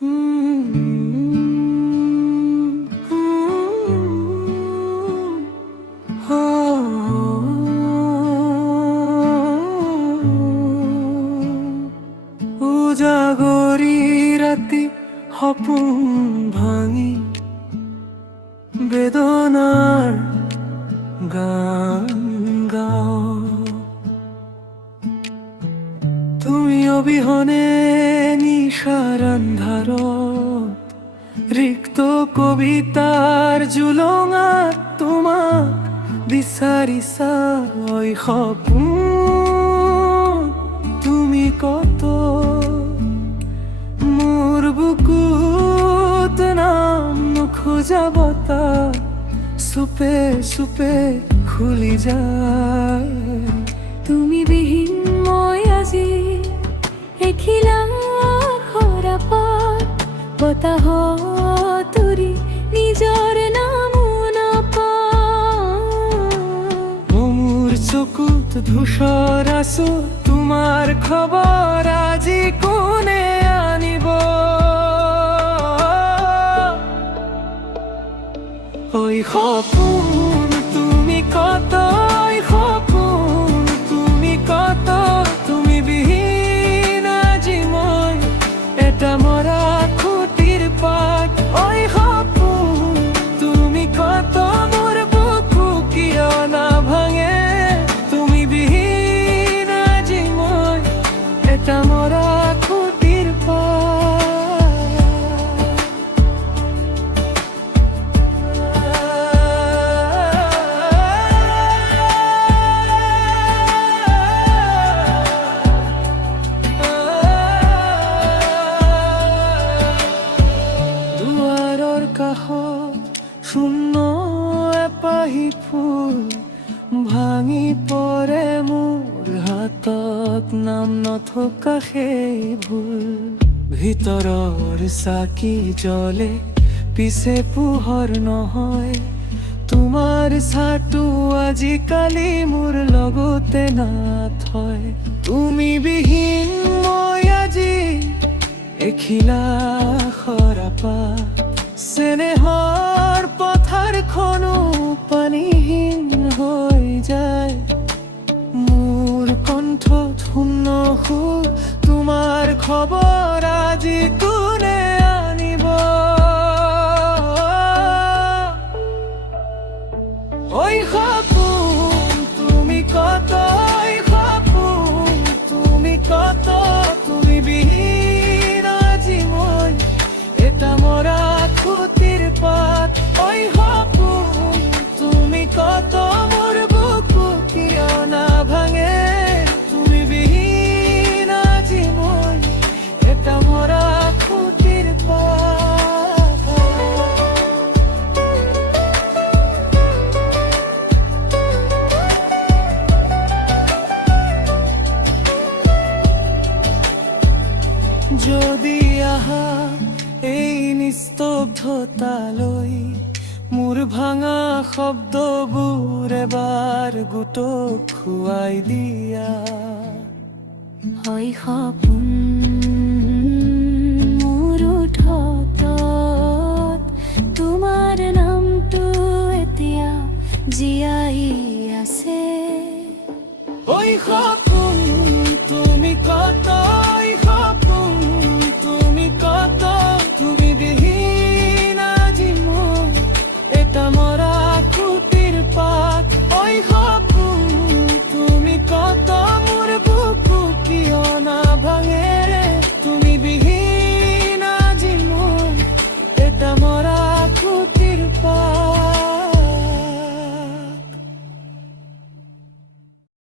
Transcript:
উজাগরি ৰাতি সপোন ভাঙি বেদনাৰ গান গাও। তুমি অবিহনে নিশাৰ আন্ধাৰত ৰিক্ত কবিতাৰ জুলঙাত তোমাক বিচাৰিছা ঐ সপোন। তুমি কত মোৰ বুকুত নাম নোখোজা বতাহ চুপে চুপে খুলি যায়। তুমি বিহীন মই আজি এখিলা খৰাপাত বতাহত উৰি নিজৰ নামো নাপাওঁ। মোৰ চকুত ধূসৰ আছো তোমাৰ খবৰ আজি কোনে আনিব। ঐ সপোন তুমি কত, ঐ সপোন তুমি কত, তুমি বিহীন আজি মই এটা মৰা খুঁটিৰ পাত। ঐ সপোন তুমি কত, মোৰ বুকু কিয় নাভাঙে, তুমি বিহীন আজি মই এটা মৰা খুঁটিৰ পাত। দুৱাৰৰ কাষত শূন্য এপাহি ফুল ভাঙি পৰে মোৰ হাতত নাম নথকা সেই ভুল। ভিতৰৰ চাকি জ্বলে পিছে পোহৰ নহয়, তোমাৰ ছাটো আজিকালি মোৰ লগতে নাথয়। তুমি বিহীন মই আজি এখিলা খৰাপাত, চেনেহৰ পথাৰখনো পানীহীন হৈ যায়। মোৰ কণ্ঠত শূন্য সুৰ তোমাৰ খবৰ আজি কোনে আনিব। ঐ সপোন তুমি কত, ঐ সপোন তুমি কত, তুমি বিহীন আজি মই এটা মৰা খুঁটিৰ পাত। ঐ সপোন তুমি কত, মোৰ বুকু কিয় নাভাঙে, তুমি বিহীন আজি মই এটা মৰা খুঁটিৰ পাত। যদি আহা এই নিস্তব্ধতালৈ, মোৰ ভাঙা শব্দবোৰ এবাৰ গোটক খুৱাই দিয়া। হয় সপোন